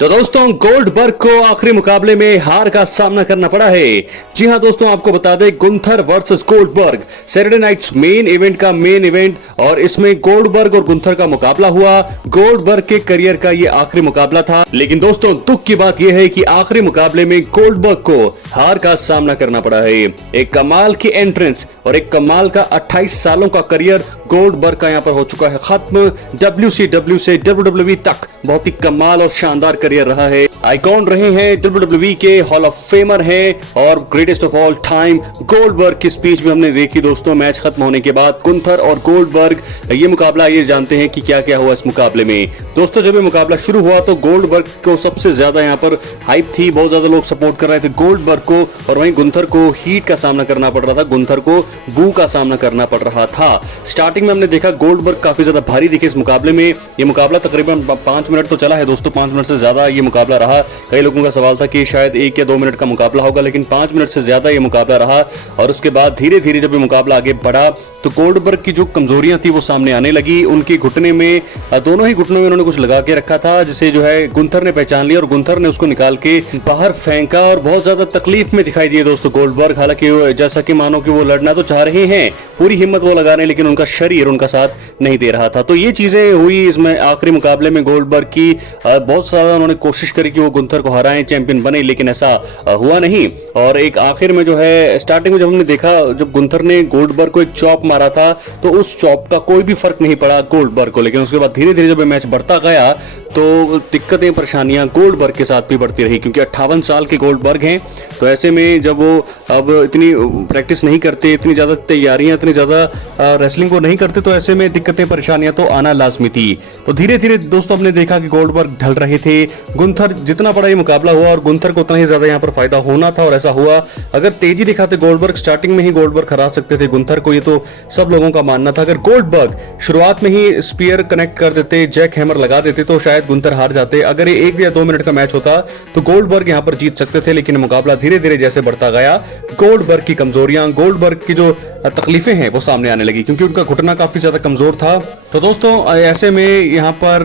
तो दोस्तों गोल्डबर्ग को आखिरी मुकाबले में हार का सामना करना पड़ा है। जी हां दोस्तों, आपको बता दें Gunther versus Goldberg Saturday Night's main event का मेन इवेंट, और इसमें गोल्डबर्ग और गुंथर का मुकाबला हुआ। गोल्डबर्ग के करियर का ये आखिरी मुकाबला था, लेकिन दोस्तों दुख की बात यह है कि आखिरी मुकाबले में गोल्डबर्ग को हार का सामना करना पड़ा है। एक कमाल की एंट्रेंस और एक कमाल का 28 सालों का करियर गोल्डबर्ग का यहां पर हो चुका है खत्म। WCW से WWE तक बहुत ही कमाल और शानदार करियर रहा है। आइकॉन रहे हैं, WWE के हॉल ऑफ फेमर हैं और greatest of all time. Goldberg की स्पीच भी हमने देखी दोस्तों मैच खत्म होने के बाद। गुंथर और गोल्डबर्ग ये मुकाबला, ये जानते हैं कि क्या क्या हुआ इस मुकाबले में। दोस्तों जब ये मुकाबला शुरू हुआ तो गोल्डबर्ग को सबसे ज्यादा यहाँ पर हाइप थी, बहुत ज्यादा लोग सपोर्ट कर रहे थे गोल्डबर्ग को, और वहीं गुंथर को हीट का सामना करना पड़ रहा था, गुंथर को बू का सामना करना पड़ रहा था। स्टार्टिंग में हमने देखा गोल्डबर्ग काफी ज्यादा भारी दिखे इस मुकाबले में। ये मुकाबला तकरीबन 5 मिनट तो चला है दोस्तों, 5 मिनट से ज्यादा ये मुकाबला रहा। कई लोगों का सवाल था कि शायद 1 या 2 मिनट का मुकाबला होगा, लेकिन 5 मिनट से ज्यादा ये मुकाबला रहा। और उसके बाद धीरे धीरे जब ये मुकाबला आगे बढ़ा तो गोल्डबर्ग की जो कमजोरियां थी वो सामने आने लगी। उनके घुटने में, दोनों ही घुटनों में उन्होंने कुछ लगा के रखा था, जिसे जो है गुंथर ने पहचान लिया और गुंथर ने उसको निकाल के बाहर फेंका और बहुत ज्यादा तकलीफ में दिखाई दिए दोस्तों गोल्डबर्ग। हालांकि जैसा कि मानो कि वो लड़ना तो चाह रहे हैं, पूरी हिम्मत वो लगा रहे हैं, लेकिन उनका शरीर उनका साथ नहीं दे रहा था। तो ये चीजें हुई इसमें आखिरी मुकाबले में। गोल्डबर्ग की बहुत सारा उन्होंने कोशिश करी कि वो गुंथर को हराएं, चैंपियन बने, लेकिन ऐसा हुआ नहीं। और एक आखिर में जो है, स्टार्टिंग में जब हमने देखा जब गुंथर ने गोल्डबर्ग को एक चॉप मारा था तो उस चॉप का कोई भी फर्क नहीं पड़ा गोल्डबर्ग को, लेकिन उसके बाद धीरे धीरे जब मैच बढ़ता गया तो दिक्कतें परेशानियां गोल्डबर्ग के साथ भी बढ़ती रही, क्योंकि 58 साल के गोल्डबर्ग हैं। तो ऐसे में जब वो अब इतनी प्रैक्टिस नहीं करते, इतनी ज्यादा तैयारियां, इतनी ज्यादा रेसलिंग को नहीं करते, तो ऐसे में दिक्कतें परेशानियां तो आना लाजमी थी। तो धीरे धीरे दोस्तों हमने देखा कि गोल्डबर्ग ढल रहे थे। गुंथर, जितना बड़ा ये मुकाबला हुआ और गुंथर को उतना ही ज्यादा यहाँ पर फायदा होना था, और ऐसा हुआ। अगर तेजी दिखाते गोल्डबर्ग, स्टार्टिंग में ही गोल्डबर्ग हरा सकते थे गुंथर को, ये तो सब लोगों का मानना था। अगर गोल्डबर्ग शुरुआत में ही स्पीयर कनेक्ट कर देते, जैक हैमर लगा देते, तो शायद गुंथर हार जाते। अगर ये 1 या 2 मिनट का मैच होता तो गोल्डबर्ग यहाँ पर जीत सकते थे, लेकिन मुकाबला धीरे धीरे जैसे बढ़ता गया गोल्डबर्ग की कमजोरियां, गोल्डबर्ग की जो तकलीफें हैं वो सामने आने लगी, क्योंकि उनका घुटना काफी ज्यादा कमजोर था। तो दोस्तों ऐसे में यहाँ पर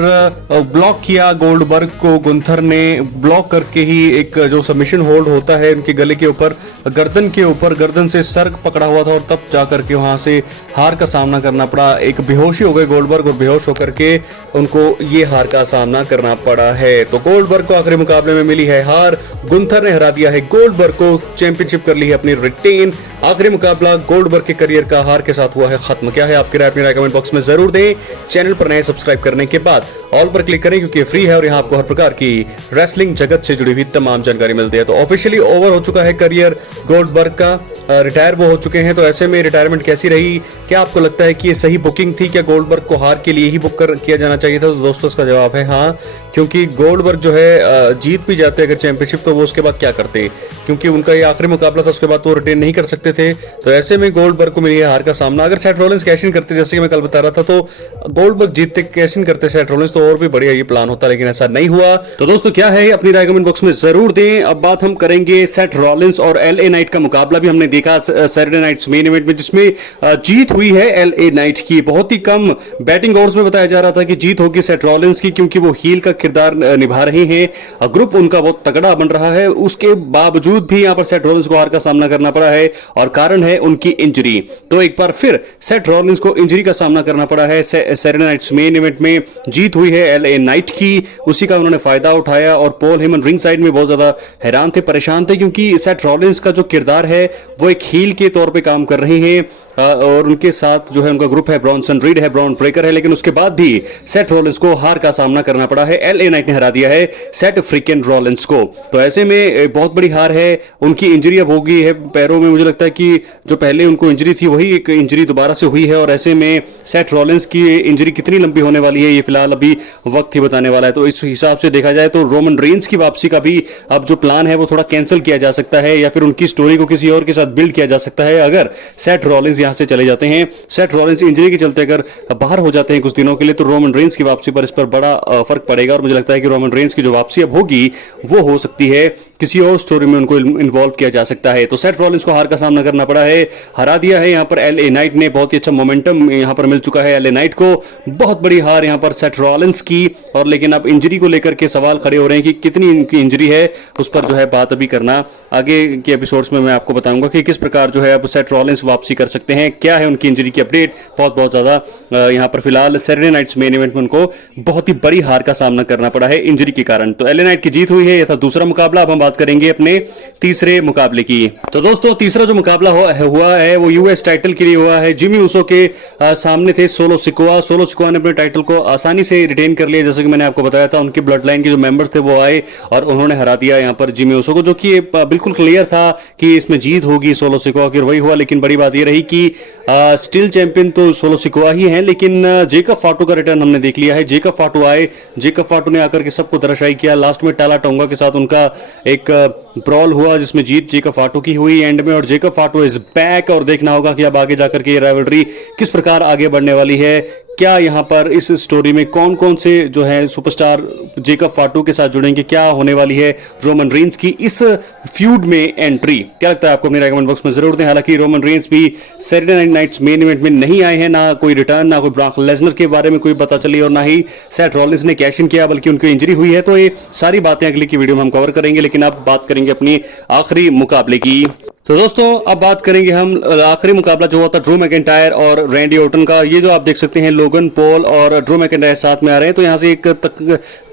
ब्लॉक किया गोल्डबर्ग को गुंथर ने, ब्लॉक करके ही एक जो सबमिशन होल्ड होता है उनके गले के ऊपर, गर्दन के ऊपर, गर्दन से सर पकड़ा हुआ था, और तब जाकर के वहां से हार का सामना करना पड़ा। एक बेहोशी हो गए गोल्डबर्ग और बेहोश होकर के उनको ये हार का सामना करना पड़ा है। तो गोल्डबर्ग को आखिरी मुकाबले में मिली है हार, गुंथर ने हरा दिया है गोल्डबर्ग को, चैंपियनशिप कर ली है अपनी रिटेन। आखिरी मुकाबला गोल्डबर्ग के करियर का हार के साथ हुआ है खत्म। क्या है आपकी राय, अपनी राय कमेंट बॉक्स में जरूर दें। चैनल पर नए सब्सक्राइब करने के बाद ऑल पर क्लिक करें, क्योंकि फ्री है और यहाँ आपको हर प्रकार की रेसलिंग जगत से जुड़ी हुई तमाम जानकारी मिलती है। तो ऑफिशियली ओवर हो चुका है करियर गोल्डबर्ग का, रिटायर वो हो चुके हैं। तो ऐसे में रिटायरमेंट कैसी रही, क्या आपको लगता है कि ये सही बुकिंग थी? क्या गोल्डबर्ग को हार के लिए ही बुक किया जाना चाहिए था? तो दोस्तों इसका जवाब है हाँ, क्योंकि गोल्डबर्ग जो है जीत भी जाते अगर चैंपियनशिप, तो वो उसके बाद क्या करते, क्योंकि उनका ये आखिरी मुकाबला था, उसके बाद वो रिटेन नहीं कर सकते थे। तो ऐसे में गोल्डबर्ग को मिली है हार का सामना। अगर सेथ रॉलिंस कैश इन करते, जैसे कि मैं कल बता रहा था, तो गोल्डबर्ग जीतते, कैश इन करते सेथ रॉलिंस, तो और भी बढ़िया ये प्लान होता, लेकिन ऐसा नहीं हुआ। तो दोस्तों क्या है अपनी राय कमेंट बॉक्स में जरूर दें। अब बात हम करेंगे सेथ रॉलिंस और LA नाइट का मुकाबला भी हमने देखा सैटरडे नाइट्स मेन इवेंट में, जिसमें जीत हुई है LA नाइट की। बहुत ही कम बैटिंग ओवर्स में बताया जा रहा था कि जीत होगी सेथ रॉलिंस की, क्योंकि वो हील का किरदार निभा रहे हैं, ग्रुप उनका बहुत तगड़ा बन रहा है। उसके बावजूद भी यहाँ पर सेथ रॉलिंस को हार का सामना करना पड़ा है, और कारण है उनकी इंजरी। तो एक बार फिर सेथ रॉलिंस को इंजरी का सामना करना पड़ा है। सैटरडे नाइट्स मेन इवेंट में जीत हुई है LA नाइट की, उसी का उन्होंने फायदा उठाया। और पॉल हेमन रिंग साइड में बहुत ज्यादा हैरान थे, परेशान थे, क्योंकि सेथ रॉलिंस का जो किरदार है वो एक हील के तौर पे काम कर रहे हैं, और उनके साथ जो है उनका ग्रुप है, ब्रॉन्सन रीड है, ब्रॉन ब्रेकर है, लेकिन उसके बाद भी सेथ रॉलिंस को हार का सामना करना पड़ा है। LA नाइट ने हरा दिया है सेथ फ्रिकन रॉलिंस को। तो ऐसे में बहुत बड़ी हार है, उनकी इंजरी अब हो गई है पैरों में। मुझे लगता है कि जो पहले उनको इंजरी थी वही एक इंजरी दोबारा से हुई है, और ऐसे में सेथ रॉलिंस की इंजरी कितनी लंबी होने वाली है ये फिलहाल अभी वक्त ही बताने वाला है। तो इस हिसाब से देखा जाए तो रोमन रेंस की वापसी का भी अब जो प्लान है वो थोड़ा कैंसिल किया जा सकता है, या फिर उनकी स्टोरी को किसी और के साथ बिल्ड किया जा सकता है अगर सेथ रॉलिंस यहां से चले जाते हैं। सेथ रॉलिंस इंजरी के चलते अगर बाहर हो जाते हैं कुछ दिनों के लिए, तो रोमन रेंस की वापसी पर इस पर बड़ा फर्क पड़ेगा, और मुझे लगता है कि रोमन रेंस की जो वापसी अब होगी वो हो सकती है किसी और स्टोरी में उनको इन्वॉल्व किया जा सकता है। तो सेथ रॉलिंस को हार का सामना करना पड़ा है, हरा दिया है यहाँ पर एलए नाइट ने। बहुत ही अच्छा मोमेंटम यहाँ पर मिल चुका है एलए नाइट को। बहुत बड़ी हार यहाँ पर सेथ रॉलिंस की। और लेकिन अब इंजरी को लेकर के सवाल खड़े हो रहे हैं कि कितनी इनकी इंजरी है, उस पर जो है बात अभी करना आगे के एपिसोड्स में मैं आपको बताऊंगा कि किस प्रकार जो है अब सेथ रॉलिंस वापसी कर सकते हैं, क्या है उनकी इंजरी की अपडेट। बहुत ज्यादा यहाँ पर फिलहाल सैटरडे नाइट्स मेन इवेंट में उनको बहुत ही बड़ी हार का सामना करना पड़ा है इंजरी के कारण। तो एलए नाइट की जीत हुई है, यह था दूसरा मुकाबला। अब हम बात करेंगे अपने तीसरे मुकाबले की। तो दोस्तों तीसरा जो मुकाबला हुआ है वो यूएस टाइटल के लिए हुआ है। जिमी ऊसो के सामने थे सोलो सिकोआ। सोलो सिकोआ ने अपने टाइटल को आसानी से रिटेन कर लिया। जैसे कि मैंने आपको बताया था, उनकी ब्लड लाइन के जो मेंबर्स थे वो आए और उन्होंने हरा दिया यहाँ पर जिमी ऊसो को, जो कि बिल्कुल क्लियर था कि इसमें जीत होगी सोलो सिकोआ की, वही हुआ। लेकिन बड़ी बात यह रही कि स्टिल चैंपियन तो सोलो सिकोआ ही है, लेकिन जेकब फाटू का रिटर्न हमने देख लिया है। जेकब फाटू आए, जेकब फाटू ने आकर के सबको धराशायी किया। लास्ट में टाला टोंगा के साथ उनका एक ब्रॉल हुआ जिसमें जीत जेकब फाटू की हुई एंड में। और जेकब फाटू इज बैक, और देखना होगा कि अब आगे जाकर के ये राइवलरी किस प्रकार आगे बढ़ने वाली है। क्या यहाँ पर इस स्टोरी में कौन कौन से जो है सुपरस्टार जेकब फाटू के साथ जुड़ेंगे, क्या होने वाली है रोमन रेंस की इस फ्यूड में एंट्री, क्या लगता है आपको मेरे कमेंट बॉक्स में जरूर दें। हालांकि रोमन रेंस भी सैटरडे नाइट्स मेन इवेंट में नहीं आए हैं, ना कोई रिटर्न, ना कोई ब्रॉक लेसनर के बारे में कोई पता चली, और ना ही सेथ रॉलिंस ने कैश इन किया, बल्कि उनकी इंजरी हुई है। तो ये सारी बातें अगली की वीडियो में हम कवर करेंगे। लेकिन अब बात करेंगे अपनी आखिरी मुकाबले की। तो दोस्तों अब बात करेंगे हम आखिरी मुकाबला जो हुआ था ड्रू मैकिंटायर और रैंडी ऑर्टन का। ये जो आप देख सकते हैं लोगन पॉल और ड्रू मैकिंटायर साथ में आ रहे हैं, तो यहाँ से एक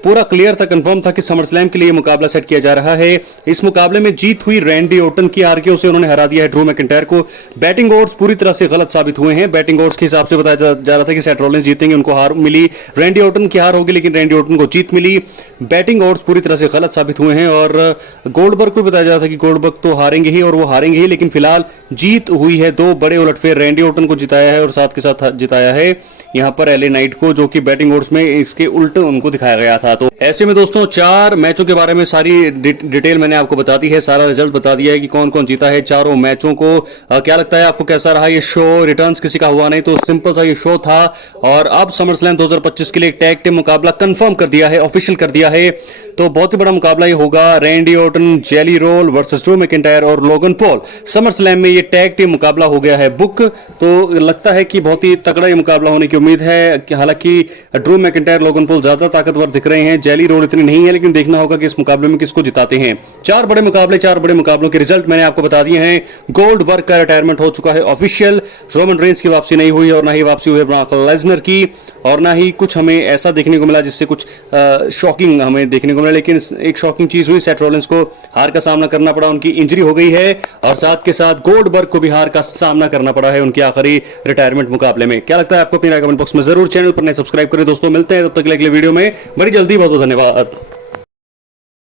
पूरा क्लियर था, कंफर्म था कि समर स्लैम के लिए मुकाबला सेट किया जा रहा है। इस मुकाबले में जीत हुई रैंडी ऑर्टन की, हार के उसे उन्होंने हरा दिया है ड्रू मैकिंटायर को। बैटिंग ओड्स पूरी तरह से गलत साबित हुए हैं। बैटिंग ओड्स के हिसाब से बताया जा रहा था कि सेथ रॉलिंस जीतेंगे, उनको हार मिली। रैंडी ऑर्टन की हार होगी, लेकिन रैंडी ऑर्टन को जीत मिली। बैटिंग ओड्स पूरी तरह से गलत साबित हुए हैं। और गोल्डबर्ग को बताया जा रहा था कि गोल्डबर्ग तो हारेंगे ही, और वो हारेंगे ही, लेकिन फिलहाल जीत हुई है। दो बड़े उलटफेर, रैंडी ऑर्टन को जिताया है और साथ के साथ जिताया है यहां पर एलए नाइट को, जो कि बैटिंग ओड्स में इसके उल्टे उनको दिखाया गया था। तो ऐसे में दोस्तों 4 मैचों के बारे में सारी डिटेल मैंने आपको बता दी है, सारा रिजल्ट बता दिया है कि कौन कौन जीता है चारों मैचों को। क्या लगता है आपको कैसा रहा ये शो? रिटर्न्स किसी का हुआ नहीं, तो सिंपल सा ये शो था। और अब समर स्लैम 2025 के लिए एक टैग टीम मुकाबला कंफर्म कर दिया है, ऑफिशियल कर दिया है। तो बहुत ही बड़ा मुकाबला ये होगा, Randy Orton, Jelly Roll versus Drew McIntyre और लोगन पॉल। समर स्लैम में ये टैग टीम मुकाबला हो गया है बुक। तो लगता है कि बहुत ही तगड़ा ये मुकाबला होने की उम्मीद है। हालांकि ड्रू मैकिंटायर, लोगन पॉल ज्यादा ताकतवर दिख रहे हैं, जेली रोल इतनी नहीं है, लेकिन देखना होगा कि इस मुकाबले में किसको जिताते हैं। 4 बड़े मुकाबले, 4 बड़े मुकाबलों के रिजल्ट मैंने आपको बता दिए हैं। गोल्डबर्ग का रिटायरमेंट हो चुका है ऑफिशियल, रोमन रेंस की वापसी नहीं हुई, और ना ही वापसी हुई है ब्रॉक लेसनर की, और ना ही कुछ हमें ऐसा देखने को मिला जिससे कुछ शॉकिंग हमें देखने को मिला। लेकिन एक शॉकिंग चीज हुई, सेथ रॉलिंस को हार का सामना करना पड़ा, उनकी इंजरी हो गई है, और साथ के साथ गोल्डबर्ग को भी हार का सामना करना पड़ा है उनके आखिरी रिटायरमेंट मुकाबले में। क्या लगता है आपको? अपनी राय कमेंट बॉक्स में जरूर, चैनल पर नए सब्सक्राइब करें दोस्तों। मिलते हैं तब तक अगले वीडियो में बड़ी जल्दी। बहुत बहुत धन्यवाद।